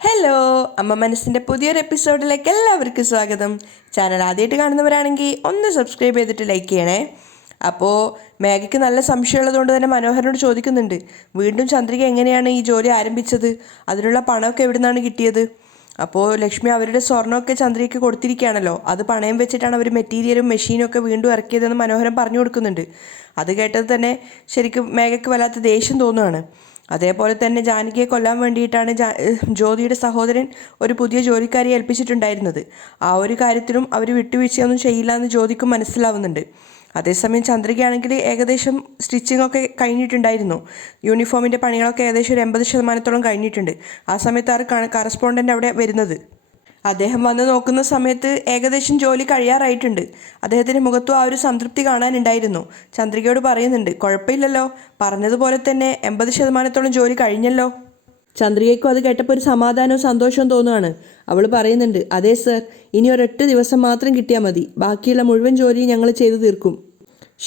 Hello, അമ്മ മനസ്സിൻ്റെ പുതിയൊരു എപ്പിസോഡിലേക്ക് എല്ലാവർക്കും സ്വാഗതം. ചാനൽ ആദ്യമായിട്ട് കാണുന്നവരാണെങ്കിൽ ഒന്ന് സബ്സ്ക്രൈബ് ചെയ്തിട്ട് ലൈക്ക് ചെയ്യണേ. അപ്പോൾ മേഘയ്ക്ക് നല്ല സംശയമുള്ളതുകൊണ്ട് തന്നെ മനോഹരനോട് ചോദിക്കുന്നുണ്ട്, വീണ്ടും ചന്ദ്രിക എങ്ങനെയാണ് ഈ ജോലി ആരംഭിച്ചത്, അതിനുള്ള പണമൊക്കെ എവിടെ നിന്നാണ് കിട്ടിയത്. അപ്പോൾ ലക്ഷ്മി അവരുടെ സ്വർണ്ണമൊക്കെ ചന്ദ്രികയ്ക്ക് കൊടുത്തിരിക്കുകയാണല്ലോ, അത് പണയം വെച്ചിട്ടാണ് അവർ മെറ്റീരിയലും മെഷീനും ഒക്കെ വീണ്ടും ഇറക്കിയതെന്ന് മനോഹരൻ പറഞ്ഞു കൊടുക്കുന്നുണ്ട്. അത് കേട്ടത് തന്നെ ശരിക്കും മേഘയ്ക്ക് വല്ലാത്ത ദേഷ്യം തോന്നുകയാണ്. അതേപോലെ തന്നെ ജാനകിയെ കൊല്ലാൻ വേണ്ടിയിട്ടാണ് ജ്യോതിയുടെ സഹോദരൻ ഒരു പുതിയ ജോലിക്കാരിയെ ഏൽപ്പിച്ചിട്ടുണ്ടായിരുന്നത്. ആ ഒരു കാര്യത്തിലും അവർ വിട്ടുവീഴ്ചയൊന്നും ചെയ്യില്ല എന്ന് ജ്യോതിക്കും മനസ്സിലാവുന്നുണ്ട്. അതേസമയം ചന്ദ്രികയാണെങ്കിൽ ഏകദേശം സ്റ്റിച്ചിങ് ഒക്കെ കഴിഞ്ഞിട്ടുണ്ടായിരുന്നു. യൂണിഫോമിൻ്റെ പണികളൊക്കെ ഏകദേശം ഒരു 80% കഴിഞ്ഞിട്ടുണ്ട്. ആ സമയത്താണ് കറസ്പോണ്ടൻ്റ് അവിടെ വരുന്നത്. അദ്ദേഹം വന്ന് നോക്കുന്ന സമയത്ത് ഏകദേശം ജോലി കഴിയാറായിട്ടുണ്ട്. അദ്ദേഹത്തിൻ്റെ മുഖത്തും ആ ഒരു സംതൃപ്തി കാണാനുണ്ടായിരുന്നു. ചന്ദ്രികയോട് പറയുന്നുണ്ട്, കുഴപ്പമില്ലല്ലോ, പറഞ്ഞതുപോലെ തന്നെ 80% ജോലി കഴിഞ്ഞല്ലോ. ചന്ദ്രികയ്ക്കും അത് കേട്ടപ്പോൾ ഒരു സമാധാനവും സന്തോഷവും തോന്നുകയാണ്. അവൾ പറയുന്നുണ്ട്, അതെ സർ, ഇനി ഒരൊറ്റ ദിവസം മാത്രം കിട്ടിയാൽ മതി, ബാക്കിയുള്ള മുഴുവൻ ജോലിയും ഞങ്ങൾ ചെയ്തു തീർക്കും.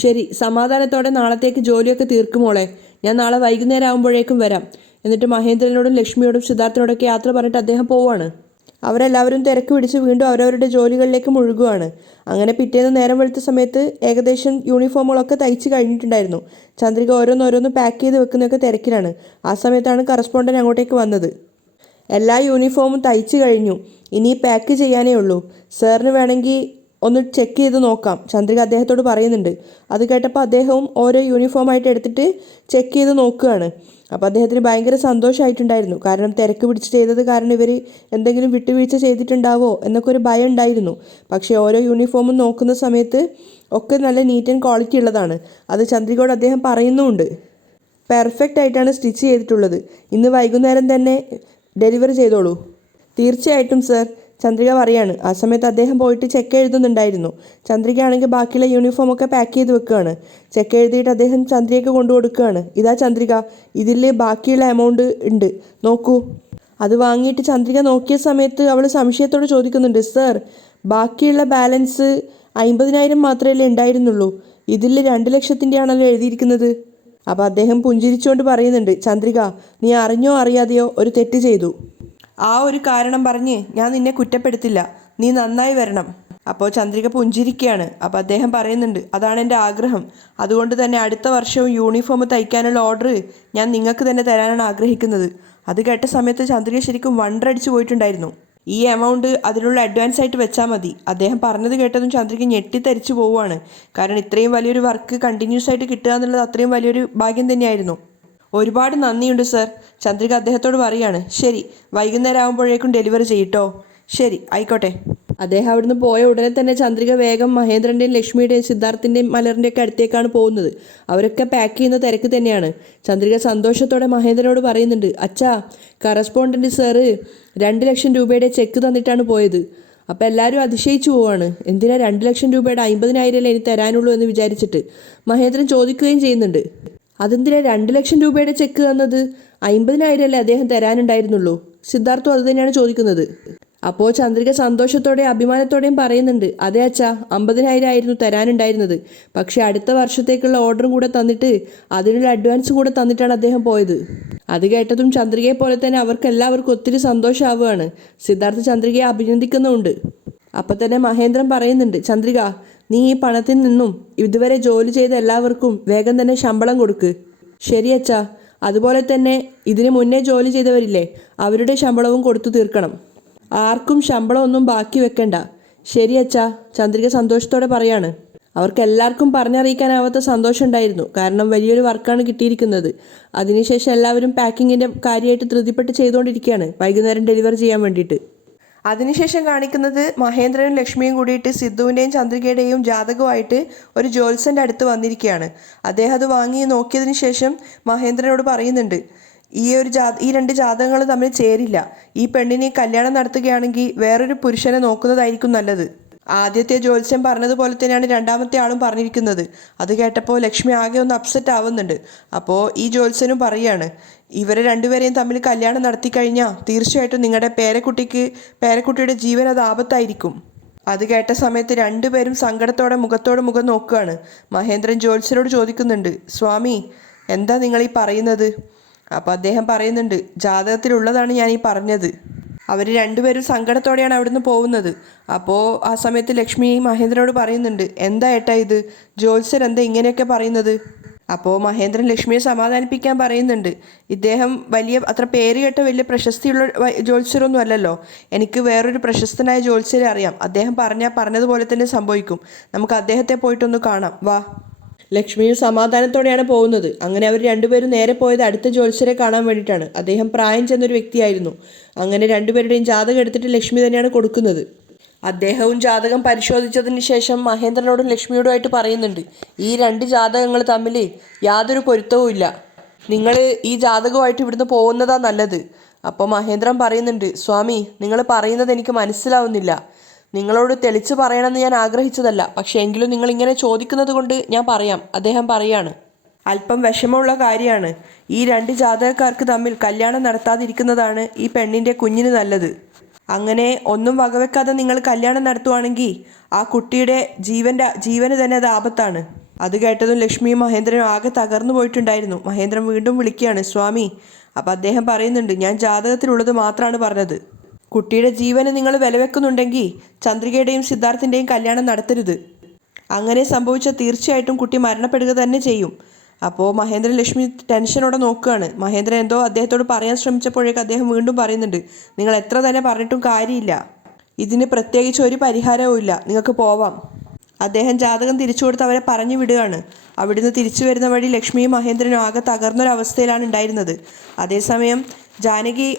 ശരി, സമാധാനത്തോടെ നാളത്തേക്ക് ജോലിയൊക്കെ തീർക്കുമോളെ. ഞാൻ നാളെ വൈകുന്നേരം ആകുമ്പോഴേക്കും വരാം. എന്നിട്ട് മഹേന്ദ്രനോടും ലക്ഷ്മിയോടും സിദ്ധാർത്ഥനോടൊക്കെ യാത്ര പറഞ്ഞിട്ട് അദ്ദേഹം പോവുകയാണ്. അവരെല്ലാവരും തിരക്ക് പിടിച്ച് വീണ്ടും അവരവരുടെ ജോലികളിലേക്ക് മുഴുകുകയാണ്. അങ്ങനെ പിറ്റേന്ന് നേരം വെളുത്ത സമയത്ത് ഏകദേശം യൂണിഫോമുകളൊക്കെ തയ്ച്ച് കഴിഞ്ഞിട്ടുണ്ടായിരുന്നു. ചന്ദ്രിക ഓരോന്നോരോന്ന് പാക്ക് ചെയ്ത് വെക്കുന്നതൊക്കെ തിരക്കിലാണ്. ആ സമയത്താണ് കറസ്പോണ്ടൻ്റ് അങ്ങോട്ടേക്ക് വന്നത്. എല്ലാ യൂണിഫോമും തയ്ച്ച് കഴിഞ്ഞു, ഇനി പാക്ക് ചെയ്യാനേ ഉള്ളൂ. സാറിന് വേണമെങ്കിൽ ഒന്ന് ചെക്ക് ചെയ്ത് നോക്കാം, ചന്ദ്രിക അദ്ദേഹത്തോട് പറയുന്നുണ്ട്. അത് കേട്ടപ്പോൾ അദ്ദേഹവും ഓരോ യൂണിഫോമായിട്ട് എടുത്തിട്ട് ചെക്ക് ചെയ്ത് നോക്കുകയാണ്. അപ്പോൾ അദ്ദേഹത്തിന് ഭയങ്കര സന്തോഷമായിട്ടുണ്ടായിരുന്നു. കാരണം തിരക്ക് പിടിച്ച് ചെയ്തത് കാരണം ഇവർ എന്തെങ്കിലും വിട്ടുവീഴ്ച ചെയ്തിട്ടുണ്ടാവോ എന്നൊക്കെ ഒരു ഭയം ഉണ്ടായിരുന്നു. പക്ഷേ ഓരോ യൂണിഫോമും നോക്കുന്ന സമയത്ത് ഒക്കെ നല്ല നീറ്റ് ആൻഡ് ക്വാളിറ്റി ഉള്ളതാണ്. അത് ചന്ദ്രികയോട് അദ്ദേഹം പറയുന്നുമുണ്ട്. പെർഫെക്റ്റ് ആയിട്ടാണ് സ്റ്റിച്ച് ചെയ്തിട്ടുള്ളത്. ഇന്ന് വൈകുന്നേരം തന്നെ ഡെലിവറി ചെയ്തോളൂ. തീർച്ചയായിട്ടും സർ, ചന്ദ്രിക പറയാണ്. ആ സമയത്ത് അദ്ദേഹം പോയിട്ട് ചെക്ക് എഴുതുന്നുണ്ടായിരുന്നു. ചന്ദ്രികയാണെങ്കിൽ ബാക്കിയുള്ള യൂണിഫോമൊക്കെ പാക്ക് ചെയ്ത് വെക്കുകയാണ്. ചെക്ക് എഴുതിയിട്ട് അദ്ദേഹം ചന്ദ്രികയ്ക്ക് കൊണ്ടു കൊടുക്കുകയാണ്. ഇതാ ചന്ദ്രിക, ഇതിൽ ബാക്കിയുള്ള എമൗണ്ട് ഉണ്ട്, നോക്കൂ. അത് വാങ്ങിയിട്ട് ചന്ദ്രിക നോക്കിയ സമയത്ത് അവൾ സംശയത്തോട് ചോദിക്കുന്നുണ്ട്, സർ, ബാക്കിയുള്ള ബാലൻസ് 50,000 മാത്രമല്ലേ ഉണ്ടായിരുന്നുള്ളൂ, ഇതിൽ 2,00,000 ആണല്ലോ എഴുതിയിരിക്കുന്നത്. അപ്പോൾ അദ്ദേഹം പുഞ്ചിരിച്ചുകൊണ്ട് പറയുന്നുണ്ട്, ചന്ദ്രിക, നീ അറിഞ്ഞോ അറിയാതെയോ ഒരു തെറ്റ് ചെയ്തു. ആ ഒരു കാരണം പറഞ്ഞ് ഞാൻ നിന്നെ കുറ്റപ്പെടുത്തില്ല, നീ നന്നായി വരണം. അപ്പോൾ ചന്ദ്രിക പുഞ്ചിരിക്കുകയാണ്. അപ്പോൾ അദ്ദേഹം പറയുന്നുണ്ട്, അതാണ് എൻ്റെ ആഗ്രഹം. അതുകൊണ്ട് തന്നെ അടുത്ത വർഷവും യൂണിഫോം തയ്ക്കാനുള്ള ഓർഡർ ഞാൻ നിങ്ങൾക്ക് തന്നെ തരാനാണ് ആഗ്രഹിക്കുന്നത്. അത് കേട്ട സമയത്ത് ചന്ദ്രിക ശരിക്കും വണ്ടടിച്ചു പോയിട്ടുണ്ടായിരുന്നു. ഈ എമൗണ്ട് അതിനുള്ള അഡ്വാൻസ് ആയിട്ട് വെച്ചാൽ മതി. അദ്ദേഹം പറഞ്ഞത് കേട്ടതും ചന്ദ്രിക ഞെട്ടിത്തരിച്ചു പോവുകയാണ്. കാരണം ഇത്രയും വലിയൊരു വർക്ക് കണ്ടിന്യൂസ് ആയിട്ട് കിട്ടുക എന്നുള്ളത് അത്രയും വലിയൊരു ഭാഗ്യം തന്നെയായിരുന്നു. ഒരുപാട് നന്ദിയുണ്ട് സർ, ചന്ദ്രിക അദ്ദേഹത്തോട് പറയാണ്. ശരി, വൈകുന്നേരം ആകുമ്പോഴേക്കും ഡെലിവറി ചെയ്യട്ടോ. ശരി, ആയിക്കോട്ടെ. അദ്ദേഹം അവിടുന്ന് പോയ ഉടനെ തന്നെ ചന്ദ്രിക വേഗം മഹേന്ദ്രൻ്റെയും ലക്ഷ്മിയുടെയും സിദ്ധാർത്ഥിൻ്റെയും മലറിൻ്റെയൊക്കെ അടുത്തേക്കാണ് പോകുന്നത്. അവരൊക്കെ പാക്ക് ചെയ്യുന്ന തിരക്ക് തന്നെയാണ്. ചന്ദ്രിക സന്തോഷത്തോടെ മഹേന്ദ്രനോട് പറയുന്നുണ്ട്, അച്ഛാ, കറസ്പോണ്ടൻ്റ് സാറ് 2,00,000 രൂപയുടെ ചെക്ക് തന്നിട്ടാണ് പോയത്. അപ്പോൾ എല്ലാവരും അതിശയിച്ചു പോവാണ്. എന്തിനാ 2,00,000 രൂപയുടെ 50,000 എനിക്ക് തരാനുള്ളൂ എന്ന് വിചാരിച്ചിട്ട് മഹേന്ദ്രൻ ചോദിക്കുകയും ചെയ്യുന്നുണ്ട്. അതെന്തിനാ 2,00,000 രൂപയുടെ ചെക്ക് തന്നത്, 50,000 അല്ലേ അദ്ദേഹം തരാനുണ്ടായിരുന്നുള്ളൂ. സിദ്ധാർത്ഥും അത് തന്നെയാണ് ചോദിക്കുന്നത്. അപ്പോൾ ചന്ദ്രിക സന്തോഷത്തോടെയും അഭിമാനത്തോടെയും പറയുന്നുണ്ട്, അതെ അച്ഛാ, 50,000 ആയിരുന്നു തരാനുണ്ടായിരുന്നത്. പക്ഷേ അടുത്ത വർഷത്തേക്കുള്ള ഓർഡറും കൂടെ തന്നിട്ട് അതിനുള്ള അഡ്വാൻസും കൂടെ തന്നിട്ടാണ് അദ്ദേഹം പോയത്. അത് കേട്ടതും ചന്ദ്രികയെ പോലെ തന്നെ അവർക്ക് എല്ലാവർക്കും ഒത്തിരി സന്തോഷമാവുകയാണ്. സിദ്ധാർത്ഥ ചന്ദ്രികയെ അഭിനന്ദിക്കുന്നുമുണ്ട്. അപ്പം തന്നെ മഹേന്ദ്രൻ പറയുന്നുണ്ട്, ചന്ദ്രിക, നീ ഈ പണത്തിൽ നിന്നും ഇതുവരെ ജോലി ചെയ്ത എല്ലാവർക്കും വേഗം തന്നെ ശമ്പളം കൊടുക്ക്. ശരി അച്ഛാ, അതുപോലെ തന്നെ ഇതിന് മുന്നേ ജോലി ചെയ്തവരില്ലേ, അവരുടെ ശമ്പളവും കൊടുത്തു തീർക്കണം. ആർക്കും ശമ്പളമൊന്നും ബാക്കി വെക്കണ്ട. ശരി അച്ഛാ, ചന്ദ്രിക സന്തോഷത്തോടെ പറയാണ്. അവർക്ക് എല്ലാവർക്കും പറഞ്ഞറിയിക്കാനാവാത്ത സന്തോഷം ഉണ്ടായിരുന്നു. കാരണം വലിയൊരു വർക്കാണ് കിട്ടിയിരിക്കുന്നത്. അതിനുശേഷം എല്ലാവരും പാക്കിങ്ങിൻ്റെ കാര്യമായിട്ട് ധൃതിപ്പെട്ട് ചെയ്തുകൊണ്ടിരിക്കുകയാണ്, വൈകുന്നേരം ഡെലിവറി ചെയ്യാൻ വേണ്ടിയിട്ട്. അതിനുശേഷം കാണിക്കുന്നത് മഹേന്ദ്രനും ലക്ഷ്മിയും കൂടിയിട്ട് സിദ്ധുവിൻ്റെയും ചന്ദ്രികയുടെയും ജാതകമായിട്ട് ഒരു ജ്യോത്സ്യൻ്റെ അടുത്ത് വന്നിരിക്കുകയാണ്. അദ്ദേഹം അത് വാങ്ങി നോക്കിയതിന് ശേഷം മഹേന്ദ്രനോട് പറയുന്നുണ്ട്, ഈ 2 ജാതകങ്ങൾ തമ്മിൽ ചേരില്ല. ഈ പെണ്ണിനെ കല്യാണം നടത്തുകയാണെങ്കിൽ വേറൊരു പുരുഷനെ നോക്കുന്നതായിരിക്കും നല്ലത്. ആദ്യത്തെ ജ്യോത്സ്യൻ പറഞ്ഞതുപോലെ തന്നെയാണ് രണ്ടാമത്തെ ആളും പറഞ്ഞിരിക്കുന്നത്. അത് കേട്ടപ്പോൾ ലക്ഷ്മി ആകെ ഒന്ന് അപ്സെറ്റ് ആവുന്നുണ്ട്. അപ്പോൾ ഈ ജ്യോത്സ്യനും പറയാണ്, ഇവരെ രണ്ടുപേരെയും തമ്മിൽ കല്യാണം നടത്തി കഴിഞ്ഞാൽ തീർച്ചയായിട്ടും നിങ്ങളുടെ പേരക്കുട്ടിയുടെ ജീവൻ അത് ആപത്തായിരിക്കും. അത് കേട്ട സമയത്ത് രണ്ടുപേരും സങ്കടത്തോടെ മുഖത്തോട് മുഖം നോക്കുകയാണ്. മഹേന്ദ്രൻ ജ്യോത്സ്യനോട് ചോദിക്കുന്നുണ്ട്, സ്വാമി, എന്താ നിങ്ങൾ ഈ പറയുന്നത്? അപ്പോൾ അദ്ദേഹം പറയുന്നുണ്ട്, ജാതകത്തിലുള്ളതാണ് ഞാൻ ഈ പറഞ്ഞത്. അവർ രണ്ടുപേരും സങ്കടത്തോടെയാണ് അവിടുന്ന് പോകുന്നത്. അപ്പോൾ ആ സമയത്ത് ലക്ഷ്മി മഹേന്ദ്രനോട് പറയുന്നുണ്ട്, എന്താ ഏട്ടാ ഇത്, ജ്യോത്സ്യർ എന്താ ഇങ്ങനെയൊക്കെ പറയുന്നത്? അപ്പോൾ മഹേന്ദ്രൻ ലക്ഷ്മിയെ സമാധാനിപ്പിക്കാൻ പറയുന്നുണ്ട്, ഇദ്ദേഹം അത്ര പേര് കേട്ട വലിയ പ്രശസ്തിയുള്ള ജ്യോത്സ്യരൊന്നും അല്ലല്ലോ. എനിക്ക് വേറൊരു പ്രശസ്തനായ ജ്യോത്സ്യരെ അറിയാം. അദ്ദേഹം പറഞ്ഞതുപോലെ തന്നെ സംഭവിക്കും. നമുക്ക് അദ്ദേഹത്തെ പോയിട്ടൊന്ന് കാണാം, വാ. ലക്ഷ്മിയും സമാധാനത്തോടെയാണ് പോകുന്നത്. അങ്ങനെ അവർ രണ്ടുപേരും നേരെ പോയത് അടുത്ത ജ്യോത്സ്യരെ കാണാൻ വേണ്ടിയിട്ടാണ്. അദ്ദേഹം പ്രായം ചെന്നൊരു വ്യക്തിയായിരുന്നു. അങ്ങനെ രണ്ടുപേരുടെയും ജാതകം എടുത്തിട്ട് ലക്ഷ്മി തന്നെയാണ് കൊടുക്കുന്നത്. അദ്ദേഹവും ജാതകം പരിശോധിച്ചതിന് ശേഷം മഹേന്ദ്രനോടും ലക്ഷ്മിയോടുമായിട്ട് പറയുന്നുണ്ട്, ഈ രണ്ട് ജാതകങ്ങൾ തമ്മിൽ യാതൊരു പൊരുത്തവുമില്ല. നിങ്ങൾ ഈ ജാതകമായിട്ട് ഇവിടുന്ന് പോകുന്നതാ നല്ലത്. അപ്പോൾ മഹേന്ദ്രൻ പറയുന്നുണ്ട്, സ്വാമി, നിങ്ങൾ പറയുന്നത് എനിക്ക് മനസ്സിലാവുന്നില്ല. നിങ്ങളോട് തെളിച്ച് പറയണമെന്ന് ഞാൻ ആഗ്രഹിച്ചതല്ല, പക്ഷേ എങ്കിലും നിങ്ങൾ ഇങ്ങനെ ചോദിക്കുന്നത് കൊണ്ട് ഞാൻ പറയാം. അദ്ദേഹം പറയാണ്, അല്പം വിഷമമുള്ള കാര്യമാണ്. ഈ രണ്ട് ജാതകക്കാർക്ക് തമ്മിൽ കല്യാണം നടത്താതിരിക്കുന്നതാണ് ഈ പെണ്ണിൻ്റെ കുഞ്ഞിന് നല്ലത്. അങ്ങനെ ഒന്നും വകവെക്കാതെ നിങ്ങൾ കല്യാണം നടത്തുവാണെങ്കിൽ ആ കുട്ടിയുടെ ജീവന് തന്നെ അത് ആപത്താണ്. അത് കേട്ടതും ലക്ഷ്മിയും മഹേന്ദ്രനും ആകെ തകർന്നു പോയിട്ടുണ്ടായിരുന്നു. മഹേന്ദ്രൻ വീണ്ടും വിളിക്കുകയാണ്, സ്വാമി. അപ്പോൾ അദ്ദേഹം പറയുന്നുണ്ട്, ഞാൻ ജാതകത്തിലുള്ളത് മാത്രമാണ് പറഞ്ഞത്. കുട്ടിയുടെ ജീവന് നിങ്ങൾ വിലവെക്കുന്നുണ്ടെങ്കിൽ ചന്ദ്രികയുടെയും സിദ്ധാർത്ഥിൻ്റെയും കല്യാണം നടത്തരുത്. അങ്ങനെ സംഭവിച്ചാൽ തീർച്ചയായിട്ടും കുട്ടി മരണപ്പെടുക തന്നെ ചെയ്യും. അപ്പോൾ മഹേന്ദ്രൻ ലക്ഷ്മി ടെൻഷനോടെ നോക്കുകയാണ്. മഹേന്ദ്രൻ എന്തോ അദ്ദേഹത്തോട് പറയാൻ ശ്രമിച്ചപ്പോഴേക്കും അദ്ദേഹം വീണ്ടും പറയുന്നുണ്ട്, നിങ്ങൾ എത്ര തന്നെ പറഞ്ഞിട്ടും കാര്യമില്ല. ഇതിന് പ്രത്യേകിച്ച് ഒരു പരിഹാരവും ഇല്ല. നിങ്ങൾക്ക് പോവാം. അദ്ദേഹം ജാതകം തിരിച്ചു കൊടുത്ത് അവരെ പറഞ്ഞു വിടുകയാണ്. അവിടുന്ന് തിരിച്ചു വരുന്ന വഴി ലക്ഷ്മിയും മഹേന്ദ്രനും ആകെ തകർന്നൊരവസ്ഥയിലാണ് ഉണ്ടായിരുന്നത്. അതേസമയം ജാനകി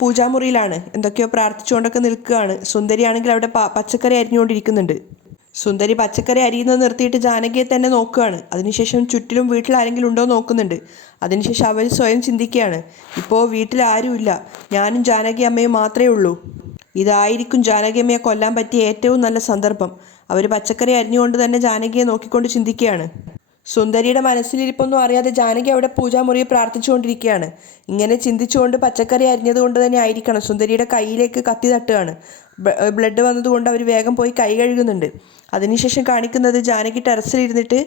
പൂജാമുറിയിലാണ് എന്തൊക്കെയോ പ്രാർത്ഥിച്ചുകൊണ്ടൊക്കെ നിൽക്കുകയാണ്. സുന്ദരിയാണെങ്കിൽ അവിടെ പച്ചക്കറി അരിഞ്ഞുകൊണ്ടിരിക്കുന്നുണ്ട്. സുന്ദരി പച്ചക്കറി അരിയുന്നത് നിർത്തിയിട്ട് ജാനകിയെ തന്നെ നോക്കുകയാണ്. അതിനുശേഷം ചുറ്റിലും വീട്ടിൽ ആരെങ്കിലും ഉണ്ടോ നോക്കുന്നുണ്ട്. അതിനുശേഷം അവർ സ്വയം ചിന്തിക്കുകയാണ്, ഇപ്പോൾ വീട്ടിൽ ആരുമില്ല, ഞാനും ജാനകി അമ്മയും മാത്രമേ ഉള്ളൂ. ഇതായിരിക്കും ജാനകി അമ്മയെ കൊല്ലാൻ പറ്റിയ ഏറ്റവും നല്ല സന്ദർഭം. അവർ പച്ചക്കറി അരിഞ്ഞുകൊണ്ട് തന്നെ ജാനകിയെ നോക്കിക്കൊണ്ട് ചിന്തിക്കുകയാണ്. സുന്ദരിയുടെ മനസ്സിലിരിപ്പൊന്നും അറിയാതെ ജാനകി അവിടെ പൂജാമുറിയെ പ്രാർത്ഥിച്ചുകൊണ്ടിരിക്കുകയാണ്. ഇങ്ങനെ ചിന്തിച്ചുകൊണ്ട് പച്ചക്കറി അരിഞ്ഞത് കൊണ്ട് തന്നെ ആയിരിക്കണം സുന്ദരിയുടെ കയ്യിലേക്ക് കത്തി തട്ടുകയാണ്. ബ്ലഡ് വന്നതുകൊണ്ട് അവർ വേഗം പോയി കൈ കഴുകുന്നുണ്ട്. അതിനുശേഷം കാണിക്കുന്നത് ജാനകി ടെറസിലിരുന്നിട്ട്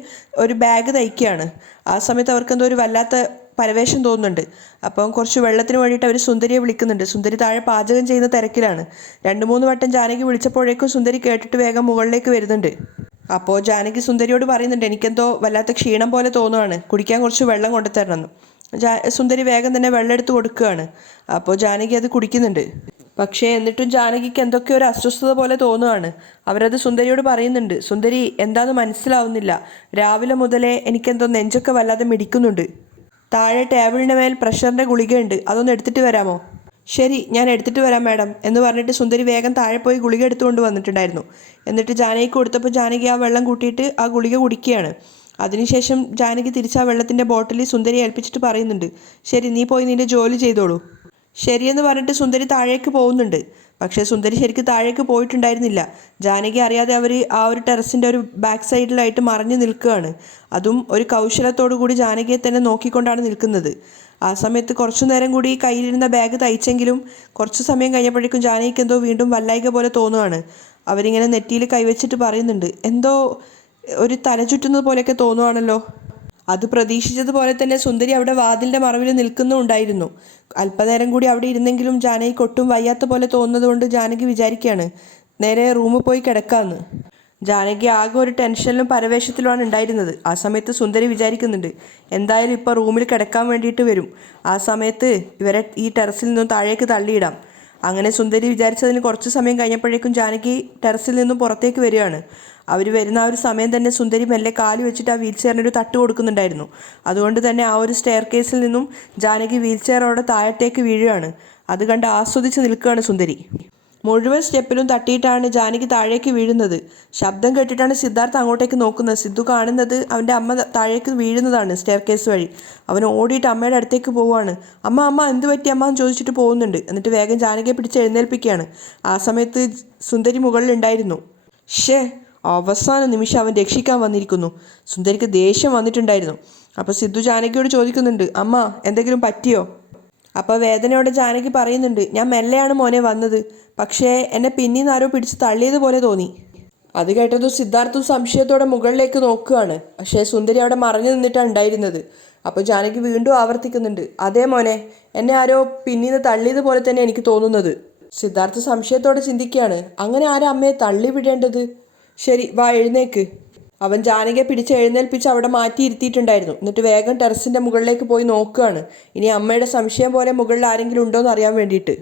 ഒരു ബാഗ് തയ്ക്കുകയാണ്. ആ സമയത്ത് അവർക്കെന്തോ ഒരു വല്ലാത്ത പരവേശം തോന്നുന്നുണ്ട്. അപ്പം കുറച്ച് വെള്ളത്തിന് വേണ്ടിയിട്ട് അവർ സുന്ദരിയെ വിളിക്കുന്നുണ്ട്. സുന്ദരി താഴെ പാചകം ചെയ്യുന്ന തിരക്കിലാണ്. 2-3 വട്ടം ജാനകി വിളിച്ചപ്പോഴേക്കും സുന്ദരി കേട്ടിട്ട് വേഗം മുകളിലേക്ക് വരുന്നുണ്ട്. അപ്പോൾ ജാനകി സുന്ദരിയോട് പറയുന്നുണ്ട്, എനിക്കെന്തോ വല്ലാത്ത ക്ഷീണം പോലെ തോന്നുകയാണ്, കുടിക്കാൻ കുറച്ച് വെള്ളം കൊണ്ടുതരണമെന്ന്. സുന്ദരി വേഗം തന്നെ വെള്ളം എടുത്ത് കൊടുക്കുകയാണ്. അപ്പോൾ ജാനകി അത് കുടിക്കുന്നുണ്ട്. പക്ഷേ എന്നിട്ടും ജാനകിക്ക് എന്തൊക്കെയോ ഒരു അസ്വസ്ഥത പോലെ തോന്നുകയാണ്. അവരത് സുന്ദരിയോട് പറയുന്നുണ്ട്, സുന്ദരി, എന്താണെന്ന് മനസ്സിലാവുന്നില്ല, രാവിലെ മുതലേ എനിക്കെന്തോ നെഞ്ചൊക്കെ വല്ലാതെ മിടിക്കുന്നുണ്ട്. താഴെ ടേബിളിൻ്റെ മേൽ പ്രഷറിൻ്റെ ഗുളികയുണ്ട്, അതൊന്ന് എടുത്തിട്ട് വരാമോ? ശരി, ഞാൻ എടുത്തിട്ട് വരാം മാഡം എന്ന് പറഞ്ഞിട്ട് സുന്ദരി വേഗം താഴെ പോയി ഗുളിക എടുത്തുകൊണ്ട് വന്നിട്ടുണ്ടായിരുന്നു. എന്നിട്ട് ജാനകിക്ക് കൊടുത്തപ്പോൾ ജാനകി ആ വെള്ളം കൂട്ടിയിട്ട് ആ ഗുളിക കുടിക്കുകയാണ്. അതിനുശേഷം ജാനകി തിരിച്ച് ആ വെള്ളത്തിൻ്റെ ബോട്ടിൽ സുന്ദരി ഏൽപ്പിച്ചിട്ട് പറയുന്നുണ്ട്, ശരി, നീ പോയി നിൻ്റെ ജോലി ചെയ്തോളൂ. ശരിയെന്ന് പറഞ്ഞിട്ട് സുന്ദരി താഴേക്ക് പോകുന്നുണ്ട്. പക്ഷേ സുന്ദരി ശരിക്കും താഴേക്ക് പോയിട്ടുണ്ടായിരുന്നില്ല. ജാനകി അറിയാതെ അവർ ആ ഒരു ടെറസിൻ്റെ ഒരു ബാക്ക് സൈഡിലായിട്ട് മറഞ്ഞു നിൽക്കുകയാണ്. അതും ഒരു കൗശലത്തോടു കൂടി ജാനകിയെ തന്നെ നോക്കിക്കൊണ്ടാണ് നിൽക്കുന്നത്. ആ സമയത്ത് കുറച്ചു നേരം കൂടി കയ്യിലിരുന്ന ബാഗ് തയ്ച്ചെങ്കിലും കുറച്ച് സമയം കഴിഞ്ഞപ്പോഴേക്കും ജാനകിക്ക് എന്തോ വീണ്ടും വല്ലായിക പോലെ തോന്നുകയാണ്. അവരിങ്ങനെ നെറ്റിയിൽ കൈവച്ചിട്ട് പറയുന്നുണ്ട്, എന്തോ ഒരു തല ചുറ്റുന്നത് പോലെയൊക്കെ തോന്നുവാണല്ലോ. അത് പ്രതീക്ഷിച്ചതുപോലെ തന്നെ സുന്ദരി അവിടെ വാതിലിൻ്റെ മറവിൽ നിൽക്കുന്നുണ്ടായിരുന്നു. അല്പനേരം കൂടി അവിടെ ഇരുന്നെങ്കിലും ജാനകിക്ക് ഒട്ടും വയ്യാത്ത പോലെ തോന്നുന്നത് കൊണ്ട് ജാനകി വിചാരിക്കുകയാണ് നേരെ റൂമിൽ പോയി കിടക്കാമെന്ന്. ജാനകി ആകെ ഒരു ടെൻഷനിലും പരവേശത്തിലുമാണ് ഉണ്ടായിരുന്നത്. ആ സമയത്ത് സുന്ദരി വിചാരിക്കുന്നുണ്ട്, എന്തായാലും ഇപ്പോൾ റൂമിൽ കിടക്കാൻ വേണ്ടിയിട്ട് വരും, ആ സമയത്ത് ഇവരെ ഈ ടെറസിൽ നിന്നും താഴേക്ക് തള്ളിയിടാം. അങ്ങനെ സുന്ദരി വിചാരിച്ചതിന് കുറച്ച് സമയം കഴിഞ്ഞപ്പോഴേക്കും ജാനകി ടെറസിൽ നിന്നും പുറത്തേക്ക് വരികയാണ്. അവർ വരുന്ന ആ ഒരു സമയം തന്നെ സുന്ദരി മെല്ലെ കാല് വെച്ചിട്ട് ആ വീൽ ചെയറിനൊരു തട്ട് കൊടുക്കുന്നുണ്ടായിരുന്നു. അതുകൊണ്ട് തന്നെ ആ ഒരു സ്റ്റെയർ കേസിൽ നിന്നും ജാനകി വീൽ ചെയറോടെ താഴത്തേക്ക് വീഴുകയാണ്. അത് കണ്ട് ആസ്വദിച്ച് നിൽക്കുകയാണ് സുന്ദരി. മുഴുവൻ സ്റ്റെപ്പിലും തട്ടിയിട്ടാണ് ജാനകി താഴേക്ക് വീഴുന്നത്. ശബ്ദം കേട്ടിട്ടാണ് സിദ്ധാർത്ഥ് അങ്ങോട്ടേക്ക് നോക്കുന്നത്. സിദ്ധു കാണുന്നത് അവൻ്റെ അമ്മ താഴേക്ക് വീഴുന്നതാണ് സ്റ്റെയർ കേസ് വഴി. അവൻ ഓടിയിട്ട് അമ്മയുടെ അടുത്തേക്ക് പോവുകയാണ്. അമ്മ എന്ത് പറ്റി അമ്മ എന്ന് ചോദിച്ചിട്ട് പോകുന്നുണ്ട്. എന്നിട്ട് വേഗം ജാനകിയെ പിടിച്ച് എഴുന്നേൽപ്പിക്കുകയാണ്. ആ സമയത്ത് സുന്ദരി മുകളിലുണ്ടായിരുന്നു. അവസാന നിമിഷം അവൻ രക്ഷിക്കാൻ വന്നിരിക്കുന്നു. സുന്ദരിക്ക് ദേഷ്യം വന്നിട്ടുണ്ടായിരുന്നു. അപ്പോൾ സിദ്ധു ജാനകിയോട് ചോദിക്കുന്നുണ്ട്, അമ്മ എന്തെങ്കിലും പറ്റിയോ? അപ്പോൾ വേദനയോടെ ജാനകി പറയുന്നുണ്ട്, ഞാൻ മെല്ലെയാണ് മോനെ വന്നത്, പക്ഷേ എന്നെ പിന്നീന്ന് ആരോ പിടിച്ച് തള്ളിയതുപോലെ തോന്നി. അത് കേട്ടതും സിദ്ധാർത്ഥും സംശയത്തോടെ മുകളിലേക്ക് നോക്കുകയാണ്. പക്ഷേ സുന്ദരി അവിടെ മറഞ്ഞു നിന്നിട്ടാണ് ഉണ്ടായിരുന്നത്. അപ്പോൾ ജാനകി വീണ്ടും ആവർത്തിക്കുന്നുണ്ട്, അതേ മോനെ, എന്നെ ആരോ പിന്നീന്ന് തള്ളിയതുപോലെ തന്നെ എനിക്ക് തോന്നുന്നത്. സിദ്ധാർത്ഥ് സംശയത്തോടെ ചിന്തിക്കുകയാണ്. അങ്ങനെ ആരാ അമ്മയെ തള്ളിവിടേണ്ടത്? ശരി, വാ എഴുന്നേക്ക്. അവൻ ജാനകിയെ പിടിച്ച് എഴുന്നേൽപ്പിച്ച് അവിടെ മാറ്റിയിരുത്തിയിട്ടുണ്ടായിരുന്നു. എന്നിട്ട് വേഗം ടെറസിൻ്റെ മുകളിലേക്ക് പോയി നോക്കുകയാണ്. ഇനി അമ്മയുടെ സംശയം പോലെ മുകളിൽ ആരെങ്കിലും ഉണ്ടോ എന്ന് അറിയാൻ വേണ്ടിയിട്ട്.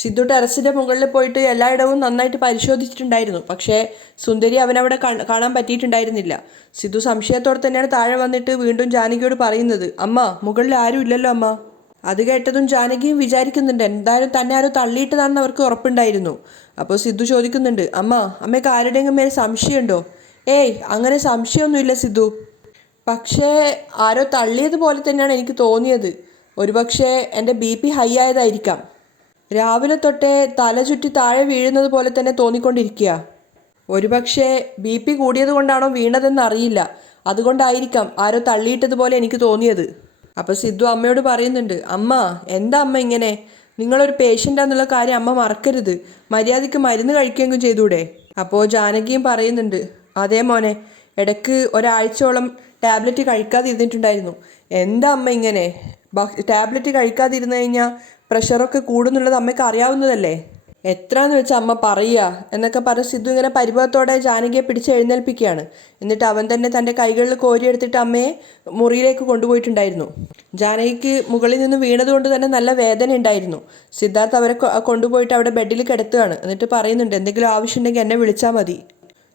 സിദ്ധു ടെറസിൻ്റെ മുകളിൽ പോയിട്ട് എല്ലായിടവും നന്നായിട്ട് പരിശോധിച്ചിട്ടുണ്ടായിരുന്നു. പക്ഷേ സുന്ദരി അവനവിടെ കാണാൻ പറ്റിയിട്ടുണ്ടായിരുന്നില്ല. സിദ്ധു സംശയത്തോടെ തന്നെയാണ് താഴെ വന്നിട്ട് വീണ്ടും ജാനകിയോട് പറയുന്നത്, അമ്മ മുകളിൽ ആരും ഇല്ലല്ലോ അമ്മ. അത് കേട്ടതും ജാനകിയും വിചാരിക്കുന്നുണ്ട് എന്തായാലും തന്നെ ആരോ തള്ളിയിട്ടതാണെന്ന് അവർക്ക് ഉറപ്പുണ്ടായിരുന്നു. അപ്പോൾ സിദ്ധു ചോദിക്കുന്നുണ്ട്, അമ്മയ്ക്ക് ആരുടെയെങ്കിലും മേലെ സംശയമുണ്ടോ? ഏയ്, അങ്ങനെ സംശയമൊന്നുമില്ല സിദ്ധു. പക്ഷേ ആരോ തള്ളിയതുപോലെ തന്നെയാണ് എനിക്ക് തോന്നിയത്. ഒരുപക്ഷെ എൻ്റെ BP ഹൈ ആയതായിരിക്കാം. രാവിലെ തൊട്ടേ തല ചുറ്റി താഴെ വീഴുന്നത് പോലെ തന്നെ തോന്നിക്കൊണ്ടിരിക്കുക. ഒരുപക്ഷെ BP കൂടിയത് കൊണ്ടാണോ വീണതെന്ന് അറിയില്ല. അതുകൊണ്ടായിരിക്കാം ആരോ തള്ളിയിട്ടതുപോലെ എനിക്ക് തോന്നിയത്. അപ്പോൾ സിദ്ധു അമ്മയോട് പറയുന്നുണ്ട്, എന്താ അമ്മ ഇങ്ങനെ? നിങ്ങളൊരു പേഷ്യൻ്റാന്നുള്ള കാര്യം അമ്മ മറക്കരുത്. മര്യാദയ്ക്ക് മരുന്ന് കഴിക്കുകയെങ്കിലും ചെയ്തൂടെ? അപ്പോൾ ജാനകിയും പറയുന്നുണ്ട്, അതേ മോനെ, ഇടയ്ക്ക് ഒരാഴ്ചയോളം ടാബ്ലറ്റ് കഴിക്കാതിരുന്നിട്ടുണ്ടായിരുന്നു. എന്താ അമ്മ ഇങ്ങനെ? ടാബ്ലറ്റ് കഴിക്കാതിരുന്നു കഴിഞ്ഞാൽ പ്രഷറൊക്കെ കൂടുന്നുള്ളത് അമ്മയ്ക്ക് അറിയാവുന്നതല്ലേ? എത്രയെന്ന് വെച്ചാൽ അമ്മ പറയുക എന്നൊക്കെ പറഞ്ഞ് സിദ്ധു ഇങ്ങനെ പരിഭവത്തോടെ ജാനകിയെ പിടിച്ച് എഴുന്നേൽപ്പിക്കുകയാണ്. എന്നിട്ട് അവൻ തന്നെ തൻ്റെ കൈകളിൽ കോരിയെടുത്തിട്ട് അമ്മയെ മുറിയിലേക്ക് കൊണ്ടുപോയിട്ടുണ്ടായിരുന്നു. ജാനകിക്ക് മുകളിൽ നിന്ന് വീണതുകൊണ്ട് തന്നെ നല്ല വേദന ഉണ്ടായിരുന്നു. സിദ്ധാർത്ഥ് അവരെ കൊണ്ടുപോയിട്ട് അവിടെ ബെഡിൽ കിടത്തുകയാണ്. എന്നിട്ട് പറയുന്നുണ്ട്, എന്തെങ്കിലും ആവശ്യമുണ്ടെങ്കിൽ എന്നെ വിളിച്ചാൽ മതി.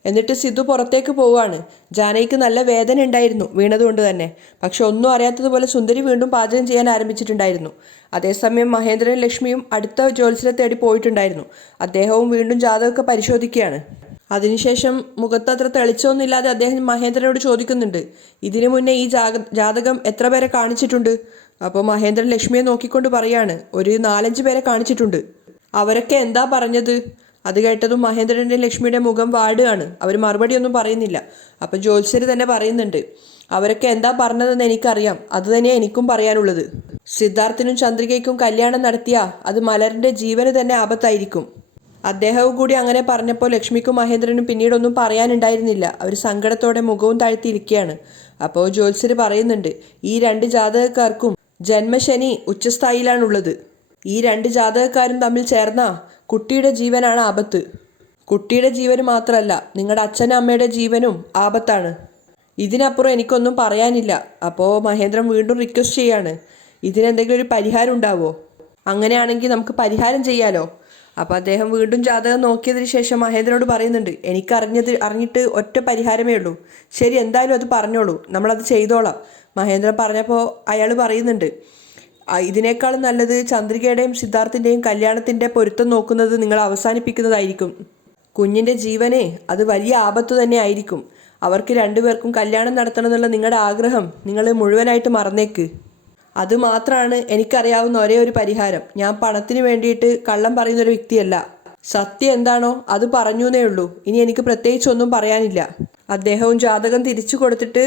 എന്നിട്ട് സിദ്ധു പുറത്തേക്ക് പോവുകയാണ്. ജാനകിക്ക് നല്ല വേദന ഉണ്ടായിരുന്നു വീണതുകൊണ്ട് തന്നെ. പക്ഷെ ഒന്നും അറിയാത്തതുപോലെ സുന്ദരി വീണ്ടും പാചകം ചെയ്യാൻ ആരംഭിച്ചിട്ടുണ്ടായിരുന്നു. അതേസമയം മഹേന്ദ്രനും ലക്ഷ്മിയും അടുത്ത ജ്യോത്സ്യരെ തേടി പോയിട്ടുണ്ടായിരുന്നു. അദ്ദേഹവും വീണ്ടും ജാതകമൊക്കെ പരിശോധിക്കുകയാണ്. അതിനുശേഷം മുഖത്തത്ര തെളിച്ചമൊന്നുമില്ലാതെ അദ്ദേഹം മഹേന്ദ്രനോട് ചോദിക്കുന്നുണ്ട്, ഇതിനു മുന്നേ ഈ ജാതകം എത്ര പേരെ കാണിച്ചിട്ടുണ്ട്? അപ്പോൾ മഹേന്ദ്രൻ ലക്ഷ്മിയെ നോക്കിക്കൊണ്ട് പറയാണ്, ഒരു 4-5 പേരെ കാണിച്ചിട്ടുണ്ട്. അവരൊക്കെ എന്താ പറഞ്ഞത്? അത് കേട്ടതും മഹേന്ദ്രൻ്റെ ലക്ഷ്മിയുടെ മുഖം വാടുകയാണ്. അവർ മറുപടിയൊന്നും പറയുന്നില്ല. അപ്പം ജ്യോത്സ്യർ തന്നെ പറയുന്നുണ്ട്, അവരൊക്കെ എന്താ പറഞ്ഞതെന്ന് എനിക്കറിയാം. അത് തന്നെയാണ് എനിക്കും പറയാനുള്ളത്. സിദ്ധാർത്ഥിനും ചന്ദ്രികയ്ക്കും കല്യാണം നടത്തിയാൽ അത് മലറിൻ്റെ ജീവന് തന്നെ ആപത്തായിരിക്കും. അദ്ദേഹവും കൂടി അങ്ങനെ പറഞ്ഞപ്പോൾ ലക്ഷ്മിക്കും മഹേന്ദ്രനും പിന്നീടൊന്നും പറയാനുണ്ടായിരുന്നില്ല. അവർ സങ്കടത്തോടെ മുഖവും താഴ്ത്തിയിരിക്കുകയാണ്. അപ്പോൾ ജ്യോത്സ്യർ പറയുന്നുണ്ട്, ഈ 2 ജാതകക്കാർക്കും ജന്മശനി ഉച്ചസ്ഥായിലാണുള്ളത്. ഈ 2 ജാതകക്കാരും തമ്മിൽ ചേർന്ന കുട്ടിയുടെ ജീവനാണ് ആപത്ത്. കുട്ടിയുടെ ജീവന് മാത്രമല്ല, നിങ്ങളുടെ അച്ഛനും അമ്മയുടെ ജീവനും ആപത്താണ്. ഇതിനപ്പുറം എനിക്കൊന്നും പറയാനില്ല. അപ്പോൾ മഹേന്ദ്രൻ വീണ്ടും റിക്വസ്റ്റ് ചെയ്യാണ്, ഇതിനെന്തെങ്കിലും ഒരു പരിഹാരം ഉണ്ടാവോ? അങ്ങനെയാണെങ്കിൽ നമുക്ക് പരിഹാരം ചെയ്യാലോ. അപ്പോൾ അദ്ദേഹം വീണ്ടും ജാതകം നോക്കിയതിന് ശേഷം മഹേന്ദ്രനോട് പറയുന്നുണ്ട്, അറിഞ്ഞിട്ട് ഒറ്റ പരിഹാരമേ ഉള്ളൂ. ശരി, എന്തായാലും അത് പറഞ്ഞോളൂ, നമ്മളത് ചെയ്തോളാം. മഹേന്ദ്രൻ പറഞ്ഞപ്പോൾ അയാൾ പറയുന്നുണ്ട്, ഇതിനേക്കാളും നല്ലത് ചന്ദ്രികയുടെയും സിദ്ധാർത്ഥിൻ്റെയും കല്യാണത്തിൻ്റെ പൊരുത്തം നോക്കുന്നത് നിങ്ങൾ അവസാനിപ്പിക്കുന്നതായിരിക്കും. കുഞ്ഞിൻ്റെ ജീവനെ അത് വലിയ ആപത്ത് തന്നെ ആയിരിക്കും. അവർക്ക് 2 പേർക്കും കല്യാണം നടത്തണമെന്നുള്ള നിങ്ങളുടെ ആഗ്രഹം നിങ്ങൾ മുഴുവനായിട്ട് മറന്നേക്ക്. അതുമാത്രമാണ് എനിക്കറിയാവുന്ന ഒരേ ഒരു പരിഹാരം. ഞാൻ പണത്തിന് വേണ്ടിയിട്ട് കള്ളം പറയുന്നൊരു വ്യക്തിയല്ല. സത്യം എന്താണോ അത് പറഞ്ഞു എന്നേ ഉള്ളൂ. ഇനി എനിക്ക് പ്രത്യേകിച്ചൊന്നും പറയാനില്ല. അദ്ദേഹവും ജാതകം തിരിച്ചു കൊടുത്തിട്ട്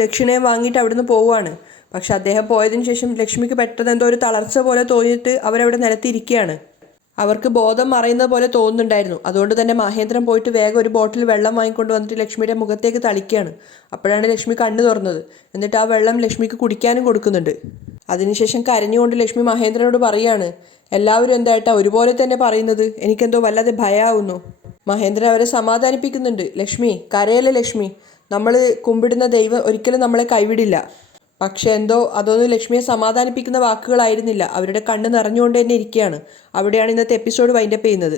ദക്ഷിണയും വാങ്ങിയിട്ട് അവിടുന്ന് പോവുകയാണ്. പക്ഷെ അദ്ദേഹം പോയതിനു ശേഷം ലക്ഷ്മിക്ക് പെട്ടെന്ന് എന്തോ ഒരു തളർച്ച പോലെ തോന്നിയിട്ട് അവരവിടെ നിലത്തിരിക്കുകയാണ്. അവർക്ക് ബോധം മറയുന്നത് പോലെ തോന്നുന്നുണ്ടായിരുന്നു. അതുകൊണ്ട് തന്നെ മഹേന്ദ്രൻ പോയിട്ട് വേഗം ഒരു ബോട്ടിൽ വെള്ളം വാങ്ങിക്കൊണ്ട് വന്നിട്ട് ലക്ഷ്മിയുടെ മുഖത്തേക്ക് തളിക്കുകയാണ്. അപ്പോഴാണ് ലക്ഷ്മി കണ്ണ് തുറന്നത്. എന്നിട്ട് ആ വെള്ളം ലക്ഷ്മിക്ക് കുടിക്കാനും കൊടുക്കുന്നുണ്ട്. അതിനുശേഷം കരഞ്ഞുകൊണ്ട് ലക്ഷ്മി മഹേന്ദ്രനോട് പറയാണ്, എല്ലാവരും എന്തായിട്ടാ ഒരുപോലെ തന്നെ പറയുന്നത്? എനിക്കെന്തോ വല്ലാതെ ഭയമാവുന്നു. മഹേന്ദ്രൻ അവരെ സമാധാനിപ്പിക്കുന്നുണ്ട്. ലക്ഷ്മി കരയല്ലേ ലക്ഷ്മി, നമ്മൾ കുമ്പിടുന്ന ദൈവം ഒരിക്കലും നമ്മളെ കൈവിടില്ല. പക്ഷെ എന്തോ അതൊന്നും ലക്ഷ്മിയെ സമാധാനിപ്പിക്കുന്ന വാക്കുകളായിരുന്നില്ല. അവരുടെ കണ്ണ് നിറഞ്ഞുകൊണ്ട് തന്നെ ഇരിക്കുകയാണ്. അവിടെയാണ് ഇന്നത്തെ എപ്പിസോഡ് വൈൻഡപ്പ് ചെയ്യുന്നത്.